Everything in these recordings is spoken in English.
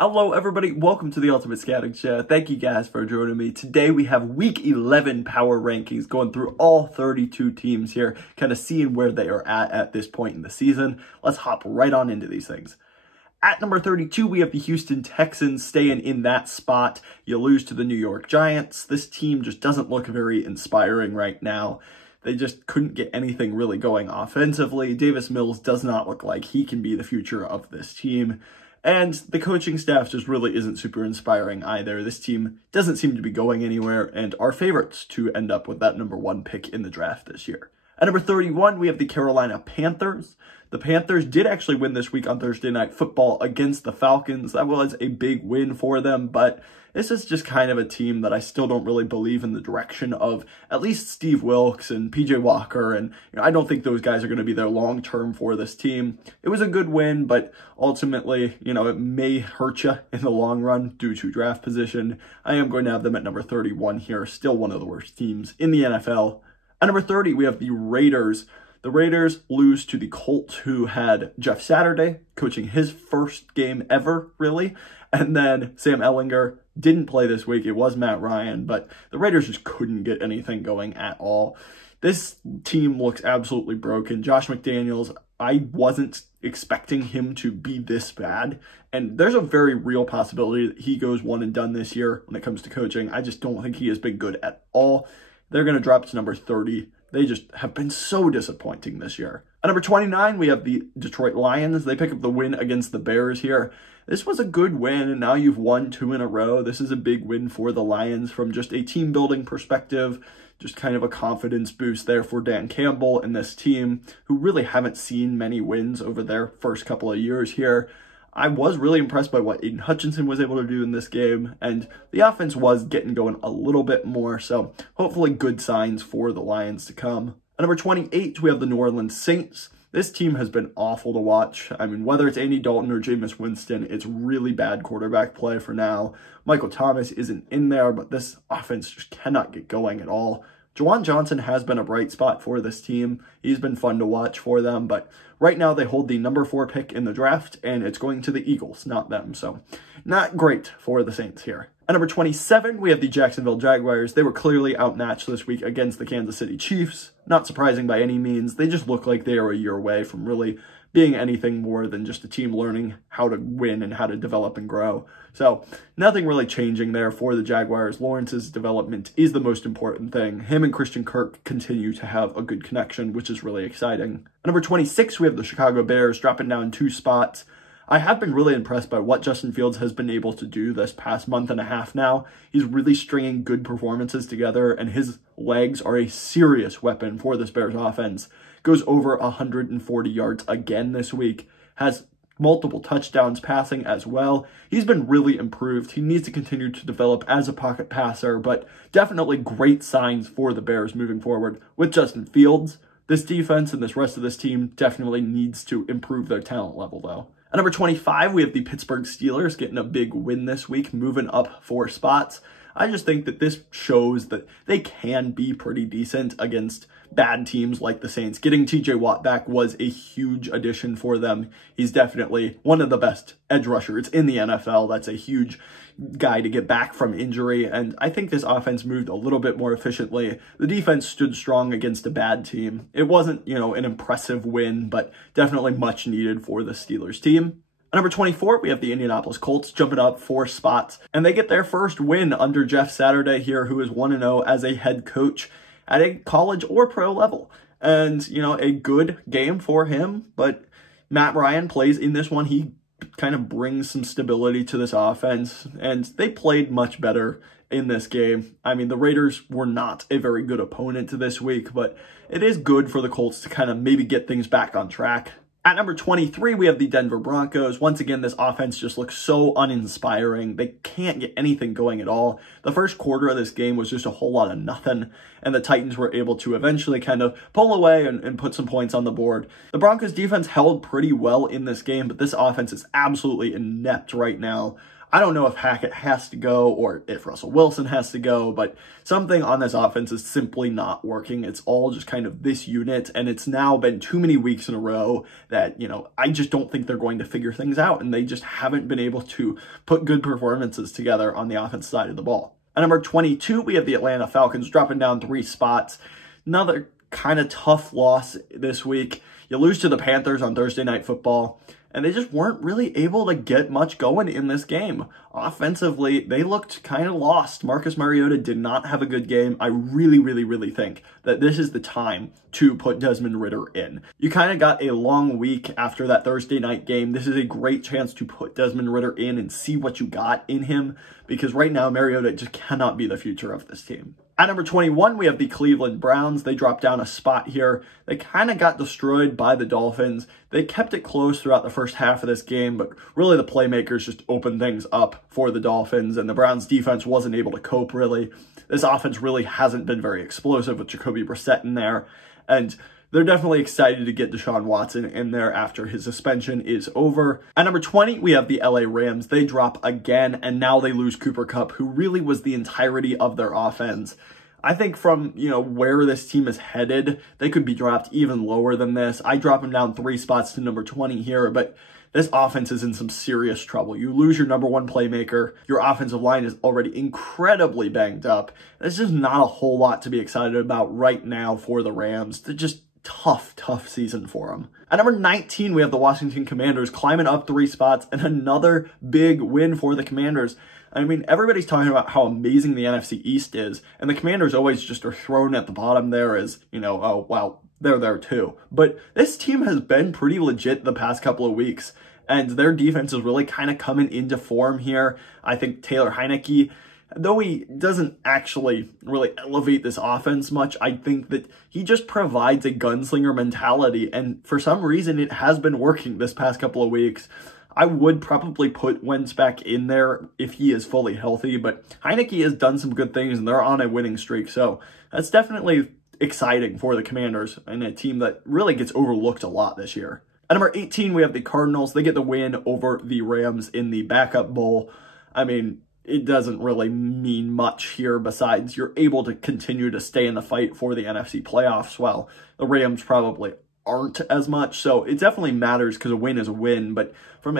Hello everybody, welcome to the Ultimate Scouting Show. Thank you guys for joining me. Today we have week 11 power rankings, going through all 32 teams here, kind of seeing where they are at this point in the season. Let's hop right on into these things. At number 32, we have the Houston Texans staying in that spot. You lose to the New York Giants. This team just doesn't look very inspiring right now. They just couldn't get anything really going offensively. Davis Mills does not look like he can be the future of this team. And the coaching staff just really isn't super inspiring either. This team doesn't seem to be going anywhere and are favorites to end up with that #1 pick in the draft this year. At number 31, we have the Carolina Panthers. The Panthers did actually win this week on Thursday Night Football against the Falcons. That was a big win for them, but this is just kind of a team that I still don't really believe in the direction of at least Steve Wilks and PJ Walker, and I don't think those guys are going to be there long-term for this team. It was a good win, but ultimately, it may hurt you in the long run due to draft position. I am going to have them at number 31 here, still one of the worst teams in the NFL. At number 30, we have the Raiders. The Raiders lose to the Colts, who had Jeff Saturday coaching his first game ever, really. And then Sam Ehlinger didn't play this week. It was Matt Ryan, but the Raiders just couldn't get anything going at all. This team looks absolutely broken. Josh McDaniels, I wasn't expecting him to be this bad. And there's a very real possibility that he goes one and done this year when it comes to coaching. I just don't think he has been good at all. They're going to drop to number 30. They just have been so disappointing this year. At number 29, we have the Detroit Lions. They pick up the win against the Bears here. This was a good win, and now you've won 2 in a row. This is a big win for the Lions from just a team-building perspective, just kind of a confidence boost there for Dan Campbell and this team, who really haven't seen many wins over their first couple of years here. I was really impressed by what Aiden Hutchinson was able to do in this game, and the offense was getting going a little bit more, so hopefully good signs for the Lions to come. At number 28, we have the New Orleans Saints. This team has been awful to watch. I mean, whether it's Andy Dalton or Jameis Winston, it's really bad quarterback play for now. Michael Thomas isn't in there, but this offense just cannot get going at all. Juwan Johnson has been a bright spot for this team. He's been fun to watch for them, but right now they hold the number 4 pick in the draft, and it's going to the Eagles, not them. So not great for the Saints here. At number 27, we have the Jacksonville Jaguars. They were clearly outmatched this week against the Kansas City Chiefs. Not surprising by any means. They just look like they are a year away from really being anything more than just a team learning how to win and how to develop and grow. So nothing really changing there for the Jaguars. Lawrence's development is the most important thing. Him and Christian Kirk continue to have a good connection, which is really exciting. At number 26, we have the Chicago Bears dropping down 2 spots. I have been really impressed by what Justin Fields has been able to do this past month and a half now. He's really stringing good performances together, and his legs are a serious weapon for this Bears offense. Goes over 140 yards again this week, has multiple touchdowns passing as well. He's been really improved. He needs to continue to develop as a pocket passer, but definitely great signs for the Bears moving forward. With Justin Fields, this defense and this rest of this team definitely needs to improve their talent level, though. At number 25, we have the Pittsburgh Steelers getting a big win this week, moving up 4 spots. I just think that this shows that they can be pretty decent against bad teams like the Saints. Getting TJ Watt back was a huge addition for them. He's definitely one of the best edge rushers in the NFL. That's a huge guy to get back from injury, and I think this offense moved a little bit more efficiently. The defense stood strong against a bad team. It wasn't, an impressive win, but definitely much needed for the Steelers team. At number 24, we have the Indianapolis Colts jumping up 4 spots, and they get their first win under Jeff Saturday here, who is 1-0 as a head coach at a college or pro level. And, a good game for him, but Matt Ryan plays in this one. He kind of brings some stability to this offense, and they played much better in this game. I mean, the Raiders were not a very good opponent this week, but it is good for the Colts to kind of maybe get things back on track. At number 23, we have the Denver Broncos. Once again, this offense just looks so uninspiring. They can't get anything going at all. The first quarter of this game was just a whole lot of nothing, and the Titans were able to eventually kind of pull away and put some points on the board. The Broncos defense held pretty well in this game, but this offense is absolutely inept right now. I don't know if Hackett has to go or if Russell Wilson has to go, but something on this offense is simply not working. It's all just kind of this unit, and it's now been too many weeks in a row that, I just don't think they're going to figure things out, and they just haven't been able to put good performances together on the offense side of the ball. At number 22, we have the Atlanta Falcons dropping down 3 spots. Another kind of tough loss this week. You lose to the Panthers on Thursday Night Football, and they just weren't really able to get much going in this game. Offensively, they looked kind of lost. Marcus Mariota did not have a good game. I really think that this is the time to put Desmond Ridder in. You kind of got a long week after that Thursday night game. This is a great chance to put Desmond Ridder in and see what you got in him, because right now Mariota just cannot be the future of this team. At number 21, we have the Cleveland Browns. They dropped down a spot here. They kind of got destroyed by the Dolphins. They kept it close throughout the first half of this game, but really the playmakers just opened things up for the Dolphins, and the Browns defense wasn't able to cope, really. This offense really hasn't been very explosive with Jacoby Brissett in there, and they're definitely excited to get Deshaun Watson in there after his suspension is over. At number 20, we have the LA Rams. They drop again, and now they lose Cooper Kupp, who really was the entirety of their offense. I think from, where this team is headed, they could be dropped even lower than this. I drop them down 3 spots to number 20 here, but this offense is in some serious trouble. You lose your number 1 playmaker. Your offensive line is already incredibly banged up. There's just not a whole lot to be excited about right now for the Rams. They're just tough season for them. At number 19, we have the Washington Commanders climbing up 3 spots, and another big win for the Commanders. I mean, everybody's talking about how amazing the NFC East is, and the Commanders always just are thrown at the bottom there as, oh, well, they're there too. But this team has been pretty legit the past couple of weeks, and their defense is really kind of coming into form here. I think Taylor Heinicke, though he doesn't actually really elevate this offense much, I think that he just provides a gunslinger mentality, and for some reason it has been working this past couple of weeks. I would probably put Wentz back in there if he is fully healthy, but Heinicke has done some good things, and they're on a winning streak, so that's definitely exciting for the Commanders and a team that really gets overlooked a lot this year. At number 18, we have the Cardinals. They get the win over the Rams in the backup bowl. I mean, it doesn't really mean much here besides you're able to continue to stay in the fight for the NFC playoffs, while the Rams probably aren't as much. So it definitely matters because a win is a win. But from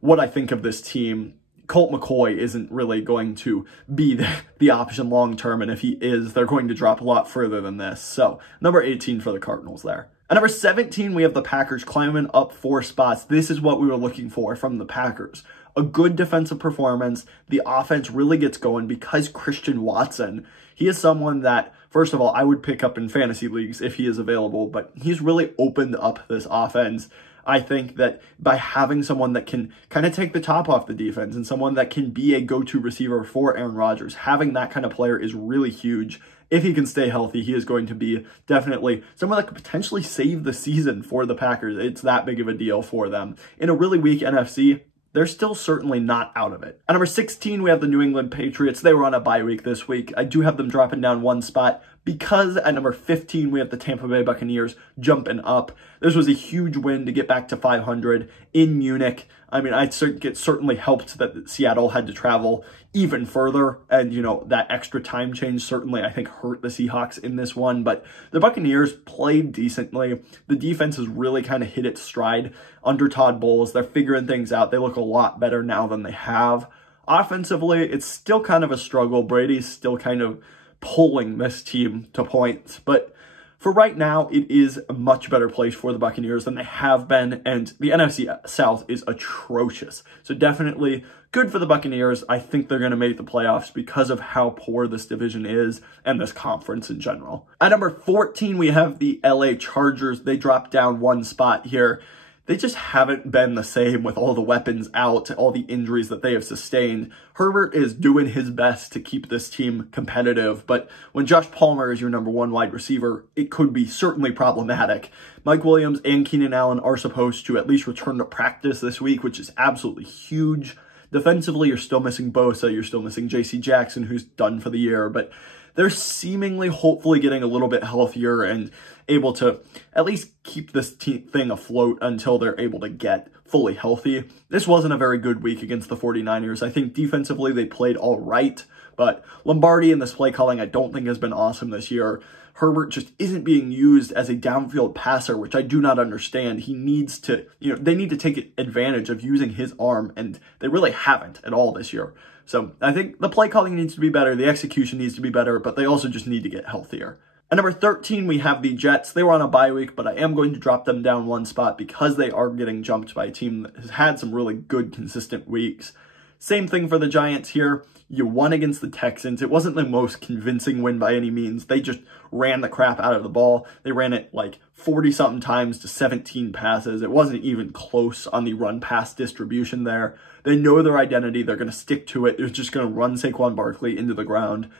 what I think of this team, Colt McCoy isn't really going to be the option long term. And if he is, they're going to drop a lot further than this. So number 18 for the Cardinals there. At number 17, we have the Packers climbing up 4 spots. This is what we were looking for from the Packers. A good defensive performance. The offense really gets going because Christian Watson, he is someone that, first of all, I would pick up in fantasy leagues if he is available, but he's really opened up this offense. I think that by having someone that can kind of take the top off the defense and someone that can be a go-to receiver for Aaron Rodgers, having that kind of player is really huge. If he can stay healthy, he is going to be definitely someone that could potentially save the season for the Packers. It's that big of a deal for them. In a really weak NFC, they're still certainly not out of it. At number 16, we have the New England Patriots. They were on a bye week this week. I do have them dropping down 1 spot because at number 15, we have the Tampa Bay Buccaneers jumping up. This was a huge win to get back to 500 in Munich. I mean, it certainly helped that Seattle had to travel even further, and, that extra time change certainly, I think, hurt the Seahawks in this one, but the Buccaneers played decently. The defense has really kind of hit its stride under Todd Bowles. They're figuring things out. They look a lot better now than they have. Offensively, it's still kind of a struggle. Brady's still kind of pulling this team to points, but for right now, it is a much better place for the Buccaneers than they have been, and the NFC South is atrocious. So definitely good for the Buccaneers. I think they're going to make the playoffs because of how poor this division is and this conference in general. At number 14, we have the LA Chargers. They dropped down 1 spot here. They just haven't been the same with all the weapons out, all the injuries that they have sustained. Herbert is doing his best to keep this team competitive, but when Josh Palmer is your number 1 wide receiver, it could be certainly problematic. Mike Williams and Keenan Allen are supposed to at least return to practice this week, which is absolutely huge. Defensively, you're still missing Bosa, you're still missing J.C. Jackson, who's done for the year, but they're seemingly, hopefully getting a little bit healthier, and able to at least keep this thing afloat until they're able to get fully healthy. This wasn't a very good week against the 49ers. I think defensively they played all right, but Lombardi and this play calling I don't think has been awesome this year. Herbert just isn't being used as a downfield passer, which I do not understand. He needs to, they need to take advantage of using his arm, and they really haven't at all this year. So I think the play calling needs to be better, the execution needs to be better, but they also just need to get healthier. At number 13, we have the Jets. They were on a bye week, but I am going to drop them down one spot because they are getting jumped by a team that has had some really good, consistent weeks. Same thing for the Giants here. You won against the Texans. It wasn't the most convincing win by any means. They just ran the crap out of the ball. They ran it like 40-something times to 17 passes. It wasn't even close on the run-pass distribution there. They know their identity. They're going to stick to it. They're just going to run Saquon Barkley into the ground.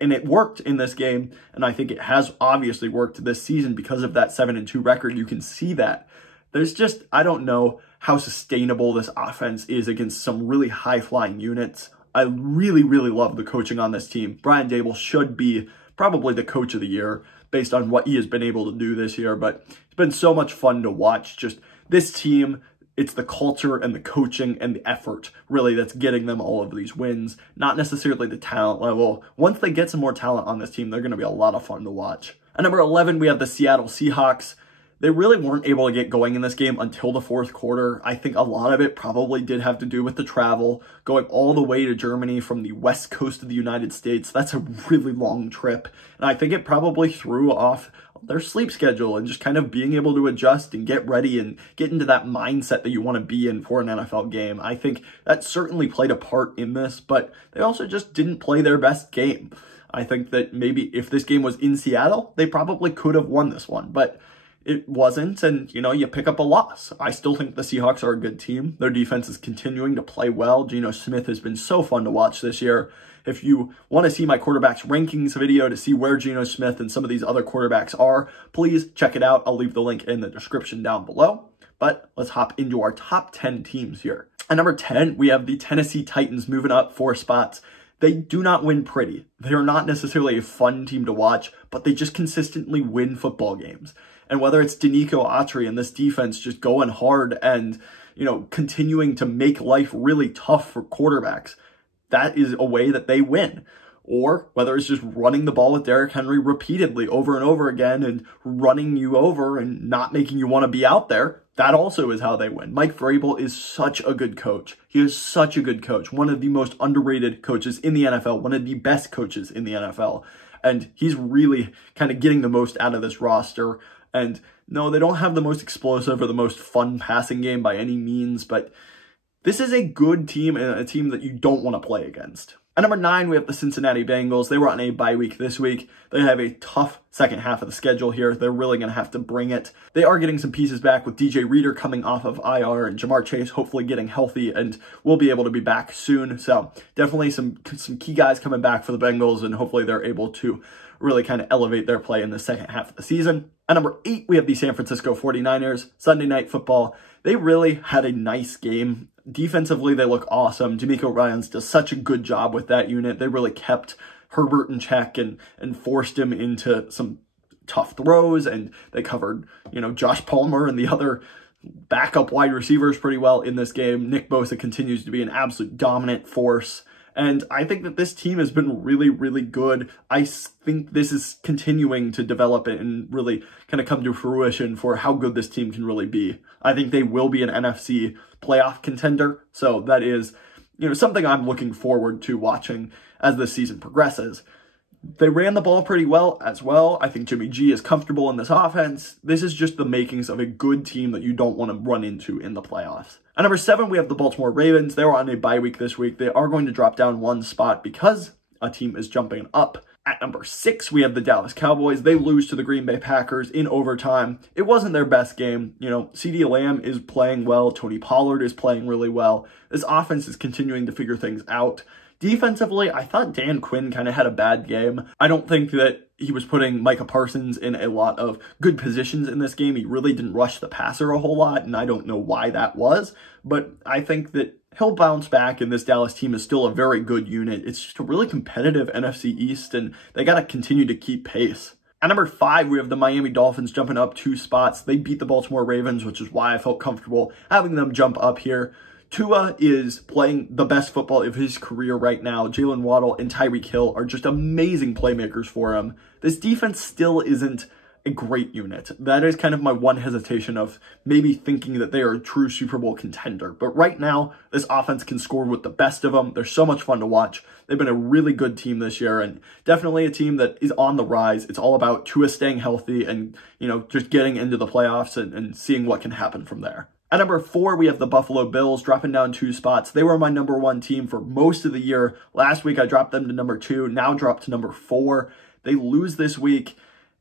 And it worked in this game, and I think it has obviously worked this season because of that 7-2 record. You can see that. There's just, I don't know how sustainable this offense is against some really high-flying units. I really, really love the coaching on this team. Brian Daboll should be probably the coach of the year based on what he has been able to do this year, but it's been so much fun to watch. Just this team, it's the culture and the coaching and the effort, really, that's getting them all of these wins, not necessarily the talent level. Once they get some more talent on this team, they're going to be a lot of fun to watch. At number 11, we have the Seattle Seahawks. They really weren't able to get going in this game until the fourth quarter. I think a lot of it probably did have to do with the travel, going all the way to Germany from the west coast of the United States. That's a really long trip, and I think it probably threw off their sleep schedule and just kind of being able to adjust and get ready and get into that mindset that you want to be in for an NFL game. I think that certainly played a part in this, but they also just didn't play their best game. I think that maybe if this game was in Seattle, they probably could have won this one, but it wasn't, and, you pick up a loss. I still think the Seahawks are a good team. Their defense is continuing to play well. Geno Smith has been so fun to watch this year. If you want to see my quarterbacks rankings video to see where Geno Smith and some of these other quarterbacks are, please check it out. I'll leave the link in the description down below. But let's hop into our top 10 teams here. At number 10, we have the Tennessee Titans moving up 4 spots. They do not win pretty. They are not necessarily a fun team to watch, but they just consistently win football games. And whether it's Denico Autry and this defense just going hard and, continuing to make life really tough for quarterbacks, that is a way that they win. Or whether it's just running the ball with Derrick Henry repeatedly over and over again and running you over and not making you want to be out there, that also is how they win. Mike Vrabel is such a good coach. He is such a good coach. One of the most underrated coaches in the NFL, one of the best coaches in the NFL. And he's really kind of getting the most out of this roster. And no, they don't have the most explosive or the most fun passing game by any means, but this is a good team and a team that you don't want to play against. At number 9, we have the Cincinnati Bengals. They were on a bye week this week. They have a tough second half of the schedule here. They're really going to have to bring it. They are getting some pieces back with DJ Reader coming off of IR and Jamar Chase hopefully getting healthy and will be able to be back soon. So definitely some key guys coming back for the Bengals, and hopefully they're able to really kind of elevate their play in the second half of the season. At number 8, we have the San Francisco 49ers. Sunday Night Football. They really had a nice game. Defensively, they look awesome. DeMeco Ryans does such a good job with that unit. They really kept Herbert in check and forced him into some tough throws, and they covered, Josh Palmer and the other backup wide receivers pretty well in this game. Nick Bosa continues to be an absolute dominant force. And I think that this team has been really, really good. I think this is continuing to develop and really kind of come to fruition for how good this team can really be. I think they will be an NFC playoff contender. So that is, something I'm looking forward to watching as the season progresses. They ran the ball pretty well as well. I think Jimmy G is comfortable in this offense. This is just the makings of a good team that you don't want to run into in the playoffs. At number 7, we have the Baltimore Ravens. They were on a bye week this week. They are going to drop down one spot because a team is jumping up. At number 6, we have the Dallas Cowboys. They lose to the Green Bay Packers in overtime. It wasn't their best game. CeeDee Lamb is playing well. Tony Pollard is playing really well. This offense is continuing to figure things out. Defensively, I thought Dan Quinn kind of had a bad game. I don't think that he was putting Micah Parsons in a lot of good positions in this game. He really didn't rush the passer a whole lot, and I don't know why that was. But I think that he'll bounce back, and this Dallas team is still a very good unit. It's just a really competitive NFC East, and they got to continue to keep pace. At number 5, we have the Miami Dolphins jumping up 2 spots. They beat the Baltimore Ravens, which is why I felt comfortable having them jump up here. Tua is playing the best football of his career right now. Jalen Waddle and Tyreek Hill are just amazing playmakers for him. This defense still isn't a great unit. That is kind of my one hesitation of maybe thinking that they are a true Super Bowl contender. But right now, this offense can score with the best of them. They're so much fun to watch. They've been a really good team this year and definitely a team that is on the rise. It's all about Tua staying healthy and, just getting into the playoffs and seeing what can happen from there. At number 4, we have the Buffalo Bills dropping down 2 spots. They were my number 1 team for most of the year. Last week, I dropped them to number 2, now dropped to number 4. They lose this week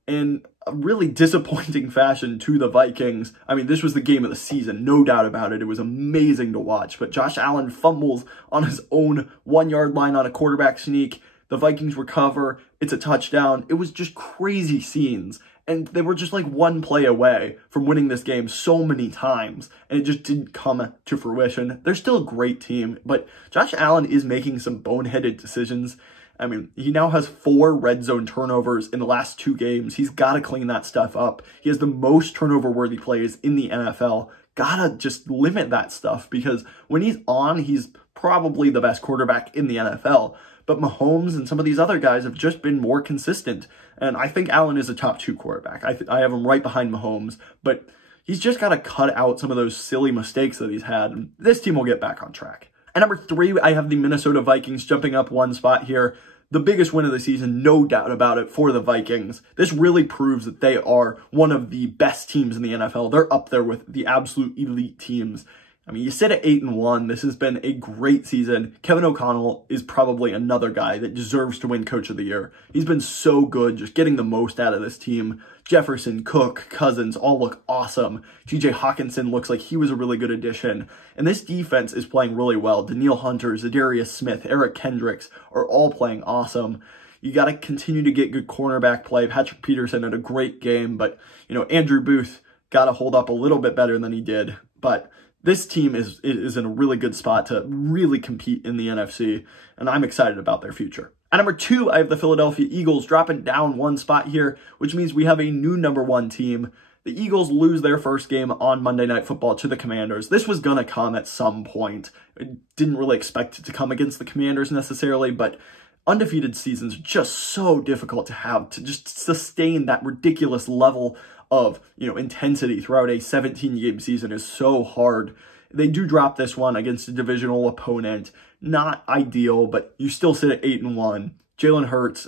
in a really disappointing fashion to the Vikings. I mean, this was the game of the season, no doubt about it. It was amazing to watch, but Josh Allen fumbles on his own 1-yard line on a quarterback sneak. The Vikings recover. It's a touchdown. It was just crazy scenes, and they were just like one play away from winning this game so many times, and it just didn't come to fruition. They're still a great team, but Josh Allen is making some boneheaded decisions. I mean, he now has 4 red zone turnovers in the last 2 games. He's got to clean that stuff up. He has the most turnover-worthy plays in the NFL. Gotta just limit that stuff because when he's on, he's probably the best quarterback in the NFL. But Mahomes and some of these other guys have just been more consistent. And I think Allen is a top 2 quarterback. I have him right behind Mahomes, but he's just got to cut out some of those silly mistakes that he's had. And this team will get back on track. At number 3, I have the Minnesota Vikings jumping up 1 spot here. The biggest win of the season, no doubt about it, for the Vikings. This really proves that they are one of the best teams in the NFL. They're up there with the absolute elite teams. I mean, you sit at 8-1. This has been a great season. Kevin O'Connell is probably another guy that deserves to win Coach of the Year. He's been so good, just getting the most out of this team. Jefferson, Cook, Cousins all look awesome. TJ Hawkinson looks like he was a really good addition. And this defense is playing really well. Danielle Hunter, Zadarius Smith, Eric Kendricks are all playing awesome. You got to continue to get good cornerback play. Patrick Peterson had a great game, but, Andrew Booth got to hold up a little bit better than he did. But this team is in a really good spot to really compete in the NFC, and I'm excited about their future. At number 2, I have the Philadelphia Eagles dropping down 1 spot here, which means we have a new number 1 team. The Eagles lose their first game on Monday Night Football to the Commanders. This was going to come at some point. I didn't really expect it to come against the Commanders necessarily, but undefeated seasons are just so difficult to have, to just sustain that ridiculous level of, intensity throughout a 17-game season is so hard. They do drop this one against a divisional opponent. Not ideal, but you still sit at 8-1. Jalen Hurts,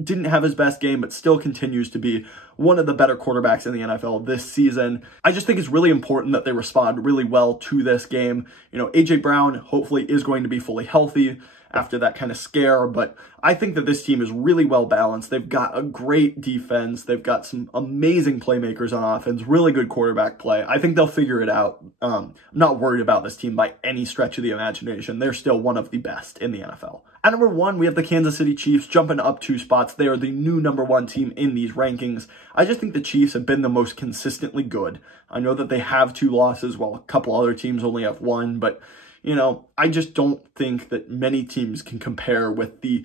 didn't have his best game, but still continues to be one of the better quarterbacks in the NFL this season. I just think it's really important that they respond really well to this game. A.J. Brown hopefully is going to be fully healthy after that kind of scare, but I think that this team is really well balanced. They've got a great defense. They've got some amazing playmakers on offense, really good quarterback play. I think they'll figure it out. I'm not worried about this team by any stretch of the imagination. They're still one of the best in the NFL. At number 1, we have the Kansas City Chiefs jumping up 2 spots. They are the new number 1 team in these rankings. I just think the Chiefs have been the most consistently good. I know that they have 2 losses while a couple other teams only have 1, but I just don't think that many teams can compare with the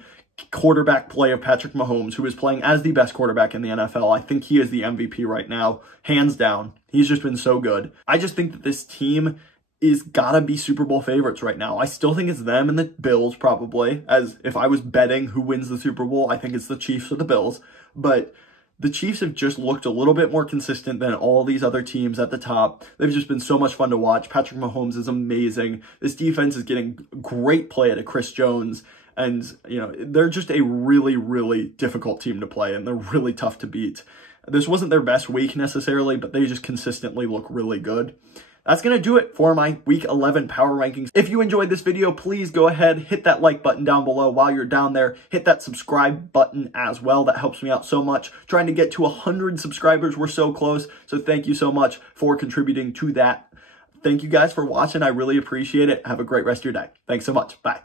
quarterback play of Patrick Mahomes, who is playing as the best quarterback in the NFL. I think he is the MVP right now, hands down. He's just been so good. I just think that this team is gotta be Super Bowl favorites right now. I still think it's them and the Bills probably. As if I was betting who wins the Super Bowl, I think it's the Chiefs or the Bills. But the Chiefs have just looked a little bit more consistent than all these other teams at the top. They've just been so much fun to watch. Patrick Mahomes is amazing. This defense is getting great play out of Chris Jones. And, they're just a really, really difficult team to play, and they're really tough to beat. This wasn't their best week necessarily, but they just consistently look really good. That's going to do it for my Week 11 Power Rankings. If you enjoyed this video, please go ahead, hit that like button down below while you're down there. Hit that subscribe button as well. That helps me out so much. Trying to get to 100 subscribers. We're so close. So thank you so much for contributing to that. Thank you guys for watching. I really appreciate it. Have a great rest of your day. Thanks so much. Bye.